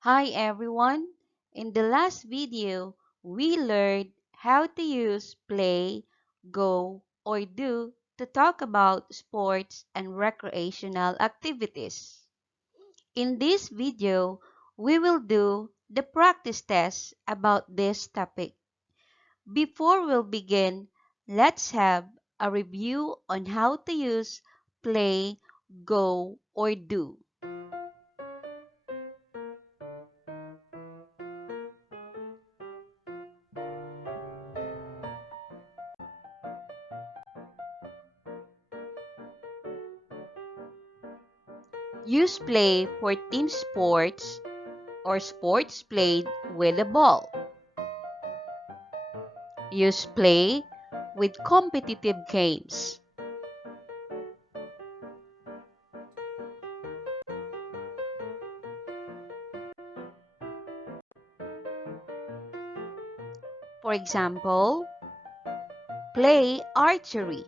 Hi everyone! In the last video, we learned how to use play, go, or do to talk about sports and recreational activities. In this video, we will do the practice test about this topic. Before we begin, let's have a review on how to use play, go, or do. Use play for team sports or sports played with a ball. Use play with competitive games. For example, play archery,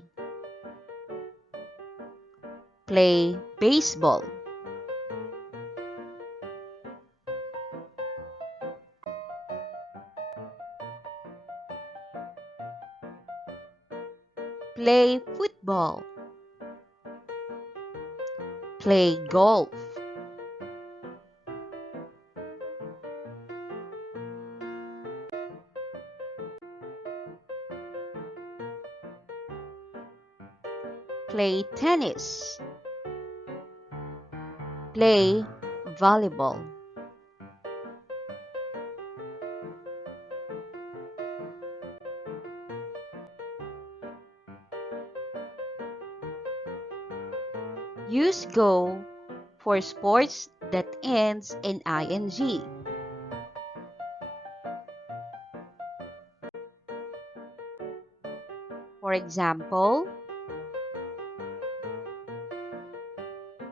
play baseball, play football, play golf, play tennis, play volleyball. Use go for sports that ends in ing. For example,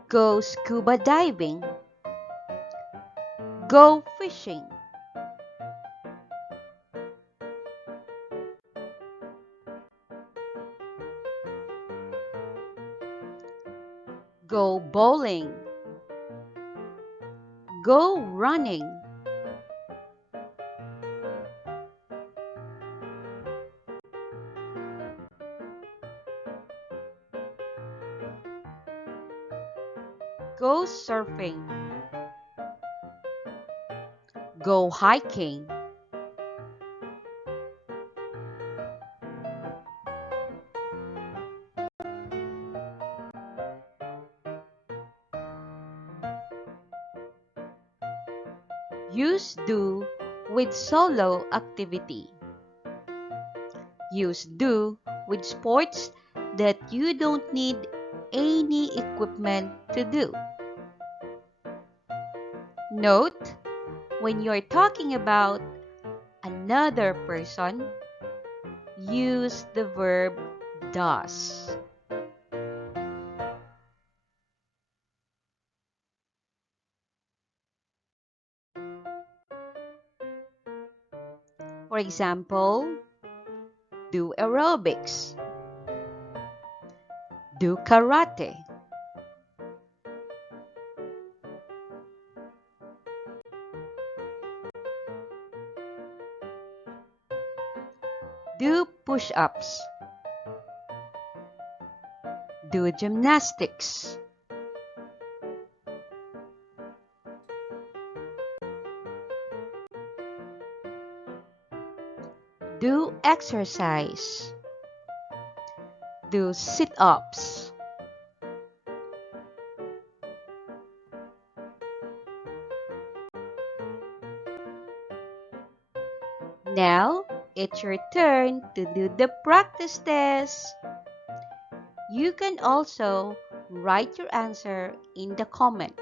go scuba diving, go fishing, go bowling, go running, go surfing, go hiking. Use do with solo activity. Use do with sports that you don't need any equipment to do. Note, when you're talking about another person, use the verb does. For example, do aerobics, do karate, do push-ups, do gymnastics, do exercise, do sit-ups. Now, it's your turn to do the practice test. You can also write your answer in the comment.